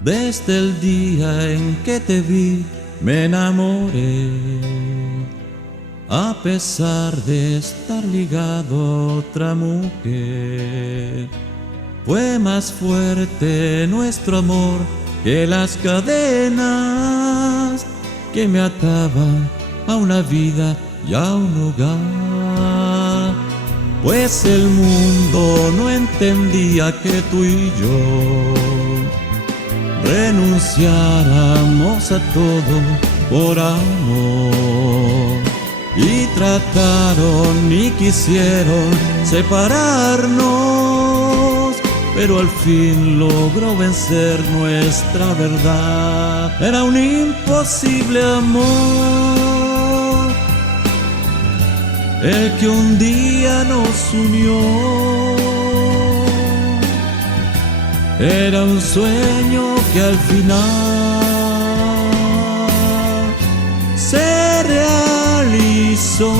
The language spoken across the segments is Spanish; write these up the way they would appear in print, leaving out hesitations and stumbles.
Desde el día en que te vi, me enamoré. A pesar de estar ligado a otra mujer, fue más fuerte nuestro amor que las cadenas que me ataban a una vida y a un hogar. Pues el mundo no entendía que tú y yo renunciáramos a todo por amor, y trataron y quisieron separarnos, pero al fin logró vencer nuestra verdad. Era un imposible amor el que un día nos unió. Era un sueño que al final se realizó.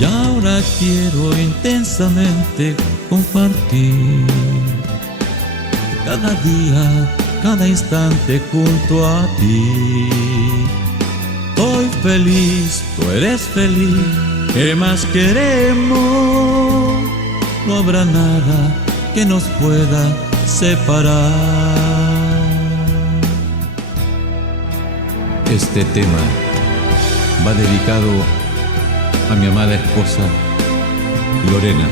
Y ahora quiero intensamente compartir cada día, cada instante junto a ti. Estoy feliz, tú eres feliz, ¿qué más queremos? No habrá nada que nos pueda separar. Este tema va dedicado a mi amada esposa Lorena,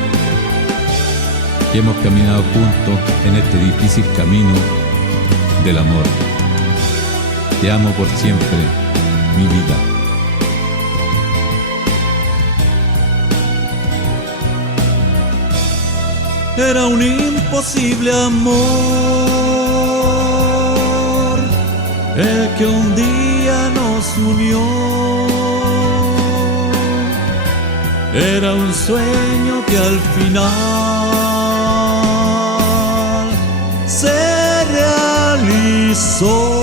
que hemos caminado juntos en este difícil camino del amor. Te amo por siempre, mi vida. Era un imposible amor el que un día nos unió. Era un sueño que al final se realizó.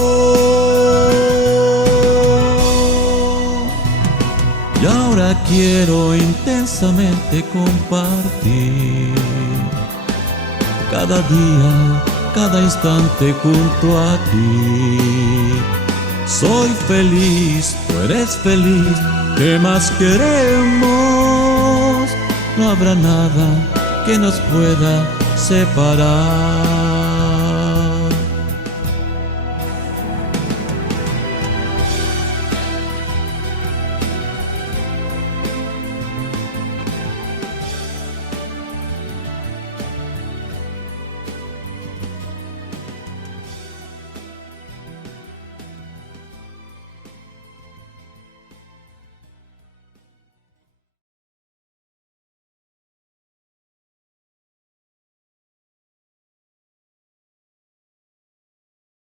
Y ahora quiero intensamente compartir cada día, cada instante junto a ti. Soy feliz, tú eres feliz, ¿qué más queremos? No habrá nada que nos pueda separar.